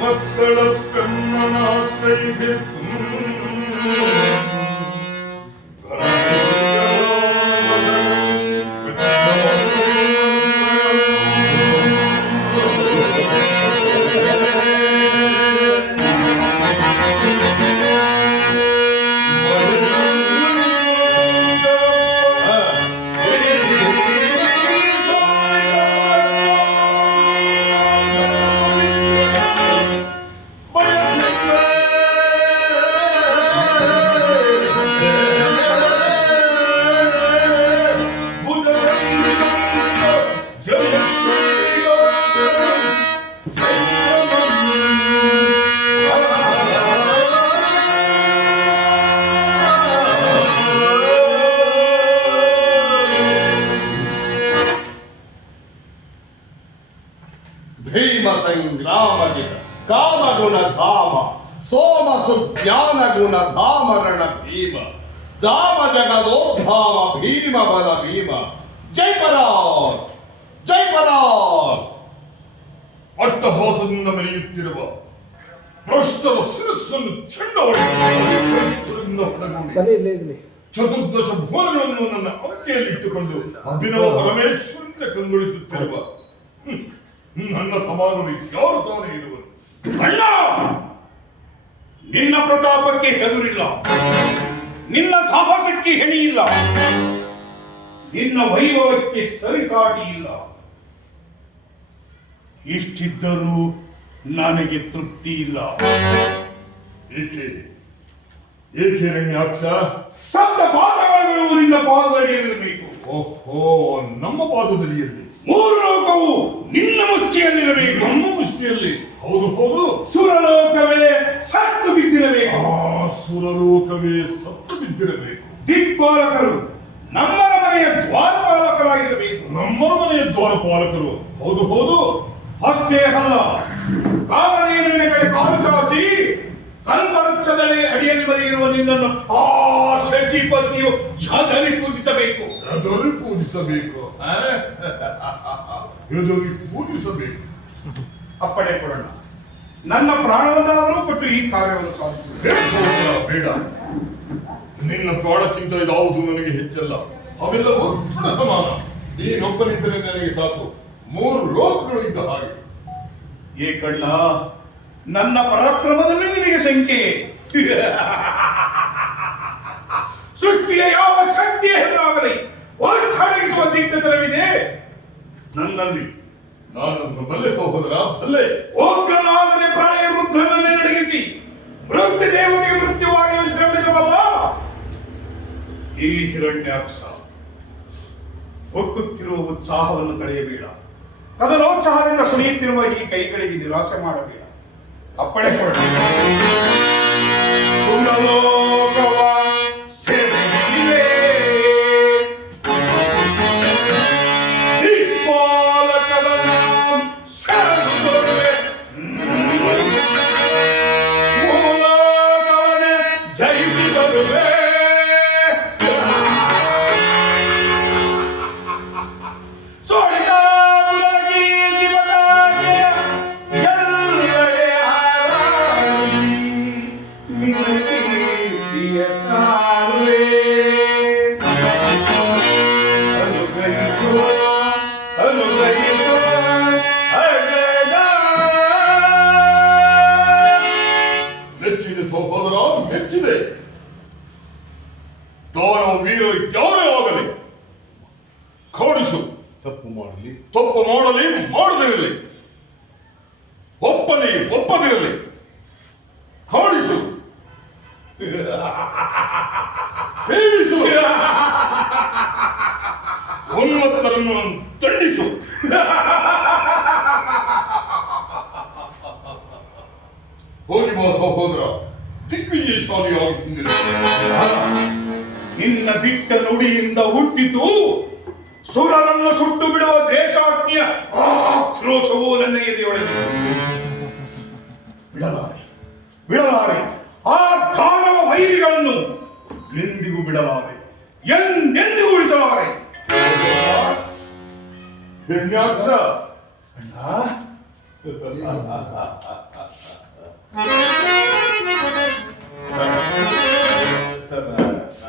மக்களை பெண்ணனாசை சேர்க்கும் ಸಂಗ್ರಾಮಗೆ ಕಾಮಗುಣ ಧಾಮ ಸೋಮ ಸುಜ್ಞಾನ ಗುಣ ಧಾಮ ರಣ ಭೀಮ ಧಾಮ ಜಗದೋದ್ಧಾಮ ಭೀಮ ಬಲ ಭೀಮ. ಜೈ ಪರಾರ್ ಜೈ ಪರಾರ್ ಅಟ್ಟಹಾಸದಿಂದ ಮೆರೆಯುತ್ತಿರುವ ಭ್ರಷ್ಟರ ಶಿರಸ್ಸನ್ನು ಚೆಂಡ ಇರ್ಲಿ. ಚತುರ್ದಶ ಭುವನಗಳನ್ನು ನನ್ನ ಅಂಕೆಯಲ್ಲಿಟ್ಟುಕೊಂಡು ಅಭಿನವ ಪರಮೇಶ್ವರಂತೆ ಕಂಗೊಳಿಸುತ್ತಿರುವ ಹ್ಮ್, ನನ್ನ ಸಮಾನರು ಯಾರು ತಾನೇ ಇರುವರು? ಅಣ್ಣ! ನಿನ್ನ ಪ್ರತಾಪಕ್ಕೆ ಹೆದರಿಲ್ಲ. ನಿನ್ನ ಸಾಹಸಕ್ಕೆ ಹೆಣಿಯಿಲ್ಲ. ನಿನ್ನ ವೈಭವಕ್ಕೆ ಸರಿಸಾಟಿ ಇಲ್ಲ ಇಷ್ಟಿದ್ದರೂ ನನಗೆ ತೃಪ್ತಿ ಇಲ್ಲ. ಏಕೆ? ಏಕೆ ರಣ್ಯಾಕ್ಷ ಸತ್ತ ಪಾದಗಳು ನಿನ್ನ ಪಾದದಡಿಯಲ್ಲಿರಬೇಕು ಓಹೋ ನಮ್ಮ ಪಾದದಡಿಯಲ್ಲಿ ಮೂರು ಲೋಕವು ನಿನ್ನ ಮುಷ್ಟಿಯಲ್ಲಿರಬೇಕು. ನಮ್ಮ ಮುಷ್ಟಿಯಲ್ಲಿ. ಹೌದು ಹೌದು. ಸುರಲೋಕವೇ ಸತ್ತು ಬಿದ್ದಿರಬೇಕು. ಆ ಸುರಲೋಕವೇ ಸತ್ತು ಬಿದ್ದಿರಬೇಕು. ದಿಕ್ಪಾಲಕರು ನಮ್ಮ ಮನೆಯ ದ್ವಾರಪಾಲಕರಾಗಿರಬೇಕು. ನಮ್ಮ ಮನೆಯ ದ್ವಾರಪಾಲಕರು. ಹೌದು ಹೌದು. ಅಷ್ಟೇ ಅಲ್ಲ ಕಾಲು ಚಾಚಿ ಕಲ್ಪವೃಕ್ಷದಲ್ಲಿ ಅಡಿಯಲ್ಲಿ ಬರೆಯಿರುವ ನಿನ್ನನ್ನು ಆ ಶಚಿಪತಿಯು ಜಾದರಿ ಪೂಜಿಸಬೇಕು. ಅದರಲ್ಲಿ ಪೂಜಿಸಬೇಕು? ಎದುರಿ ಪೂಜಿಸಬೇಕು. ಅಪ್ಪಣೆ ಕೊಡೋಣ. ನನ್ನ ಪ್ರಾಣವನ್ನಾದರೂ ಕೊಟ್ಟು ಈ ಕಾರ್ಯವನ್ನು ಸಾಧಿಸಬೇಕು. ಬೇಡ. ನಿನ್ನ ಪ್ರಾಣಕ್ಕಿಂತ ಯಾವುದು ನನಗೆ ಹೆಚ್ಚಲ್ಲ. ಅವೆಲ್ಲವೂ ಸಮಾನ ನೀನೊಬ್ಬನಿದ್ದರೆ ನನಗೆ ಸಾಕು. ಮೂರು ಲೋಕಗಳು ಇದ್ದ ಹಾಗೆ. ಏ ಕಣ್ಣ ನನ್ನ ಪರಾಕ್ರಮದಲ್ಲಿ ನಿನಗೆ ಶಂಕೆ. ಸೃಷ್ಟಿಯ ಯಾವ ಶಕ್ತಿಯ ಹೆಸರಾಗಲಿ ಒಳಗಡಿಸುವ ದಿಟ್ಟತನವಿದೆ. ನನ್ನಲ್ಲಿ ನಾನು ಬಲ್ಲೆ ಸಹೋದರ ಬಲ್ಲೆ. ಉಗ್ರನಾದರೆ ಪ್ರಾಯ ವೃದ್ಧನನ್ನೇ ನಡಗಿಸಿ ಮೃತ್ಯು ದೇವತೆಗೆ ಮೃತ್ಯುವಾಗಿ ವಿಜೃಂಭಿಸಬಲ್ಲ ಈ ಹಿರಣ್ಯಾಕ್ಷ ಹೊಕ್ಕುತ್ತಿರುವ ಉತ್ಸಾಹವನ್ನು ತಡೆಯಬೇಡ. ಕದಲೋತ್ಸಾಹದಿಂದ ಕುಣಿಯುತ್ತಿರುವ ಈ ಕೈಗಳಿಗೆ ನಿರಾಶೆ ಮಾಡಬೇಡ. ಅಪ್ಪಣೆ ಕೊಡ ಸುರಲೋಕವ ತಪ್ಪು ಮಾಡಲಿ ತಪ್ಪು ಮಾಡಲಿ, ಮಾಡದಿರಲಿ. ಒಪ್ಪಲಿ, ಒಪ್ಪದಿರಲಿ. ಕಳಿಸು ಸೇವಿಸು ಉನ್ನತರನ್ನು ದಂಡಿಸು. ಹೋಗಿ ಬಾ ಸಹೋದರ. ದಿಗ್ವಿಜಯಶಾಲಿಯಾಗಿ. ನಿನ್ನ ಬಿಟ್ಟ ನುಡಿಯಿಂದ ಹುಟ್ಟಿತು. ಸೂರನನ್ನು ಸುಟ್ಟು ಬಿಡುವ ದೇಶಾಗ್ನಿಯ ಆಕ್ರೋಶವು ನನ್ನ ಎದೆಯೊಳಗೆ. ಬಿಡಲಾರೆ ಬಿಡಲಾರೆ. ಆ ದಾನವ ವೈರಿಗಳನ್ನು ಎಂದಿಗೂ ಬಿಡಲಾರೆ ಎಂದೆಂದಿಗೂ ಉಳಿಸಲಾರೆ. ಸರ್